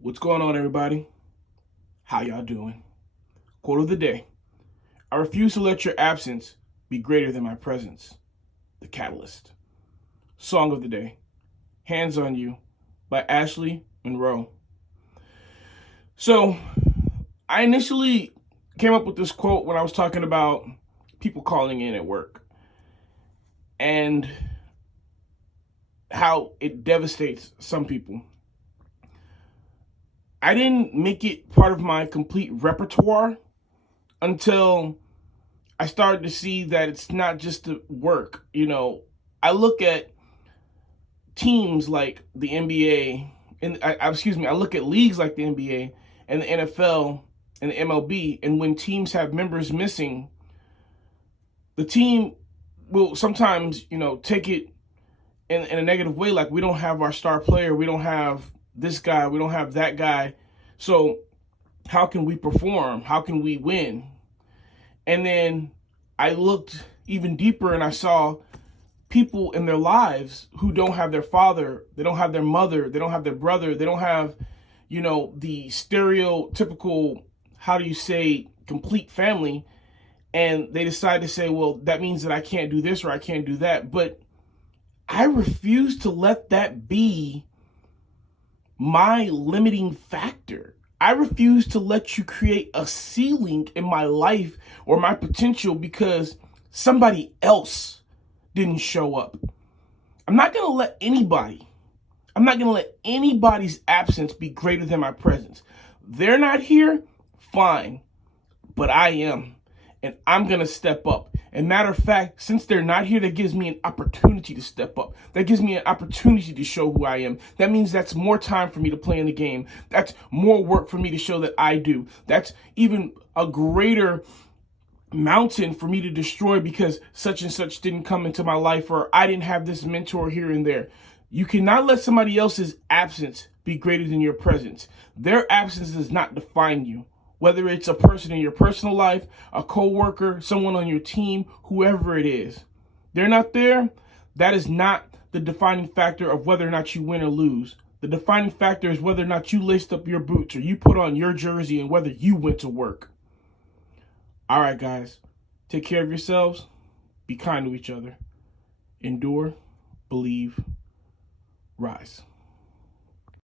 What's going on, everybody? How y'all doing? Quote of the day: I refuse to let your absence be greater than my presence. The Catalyst. Song of the day: Hands on You by Ashley Monroe. So, I initially came up with this quote when I was talking about people calling in at work and how it devastates some people. I didn't make it part of my complete repertoire until I started to see that it's not just the work. I look at teams like the NBA, I look at leagues like the NBA and the NFL and the MLB, and when teams have members missing, the team will sometimes, take it in a negative way. Like, we don't have our star player, we don't have this guy, we don't have that guy. So how can we perform? How can we win? And then I looked even deeper and I saw people in their lives who don't have their father, they don't have their mother, they don't have their brother, they don't have, the stereotypical, how do you say, complete family. And they decide to say, well, that means that I can't do this or I can't do that. But I refuse to let that be my limiting factor. I refuse to let you create a ceiling in my life or my potential because somebody else didn't show up. I'm not going to let anybody, I'm not going to let anybody's absence be greater than my presence. They're not here, fine, but I am. And I'm going to step up. And matter of fact, since they're not here, that gives me an opportunity to step up. That gives me an opportunity to show who I am. That means that's more time for me to play in the game. That's more work for me to show that I do. That's even a greater mountain for me to destroy because such and such didn't come into my life, or I didn't have this mentor here and there. You cannot let somebody else's absence be greater than your presence. Their absence does not define you. Whether it's a person in your personal life, a coworker, someone on your team, whoever it is, they're not there. That is not the defining factor of whether or not you win or lose. The defining factor is whether or not you laced up your boots or you put on your jersey and whether you went to work. All right, guys, take care of yourselves. Be kind to each other. Endure, believe, rise.